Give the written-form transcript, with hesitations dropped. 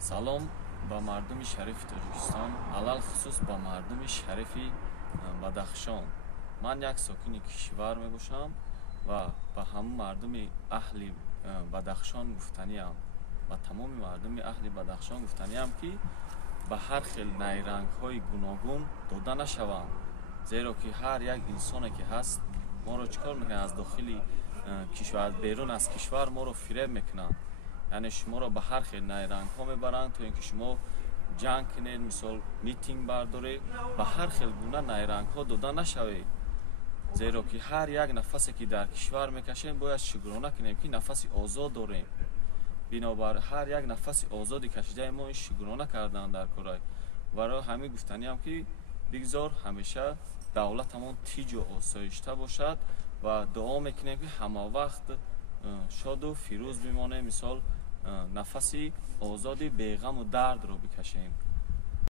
салом ба мардуми шарифи Тоҷикистон, алал хусус ба мардуми шарифи Бадахшон. Ман як сокини кишвар мебошам ва ба ҳамаи мардуми аҳли Бадахшон гуфтаниям, ба тамоми мардуми аҳли Бадахшон гуфтаниям ки ба ҳар хел найрангҳои гуногун дода нашаванд, зеро ки ҳар як инсоне ки ҳаст моро чикор мекунад, аз дохили кишвар, берун аз кишвар моро фиреб мекунанд. яъне шуморо ба ҳар хел найрангҳо мебаранд, то ин ки шумо ҷанг кунед, мисол митинг бардоред, ба ҳар хел гуна найрангҳо дода нашавед, зеро ки ҳар як нафасе ки дар кишвар мекашем бояд шукрона кунем ки нафаси озод дорем. бинобар ҳар як нафаси озоди кашидаи мо ин шукрона кардан дар кораи барои ҳамин гуфтаниям ки бигзор ҳамеша давлатамон тиҷу осоишта бошад ва дуо мекунем ки ҳамавақт шоду фирӯз бимонем, мисол нафаси озоди беғаму дардро бикашем.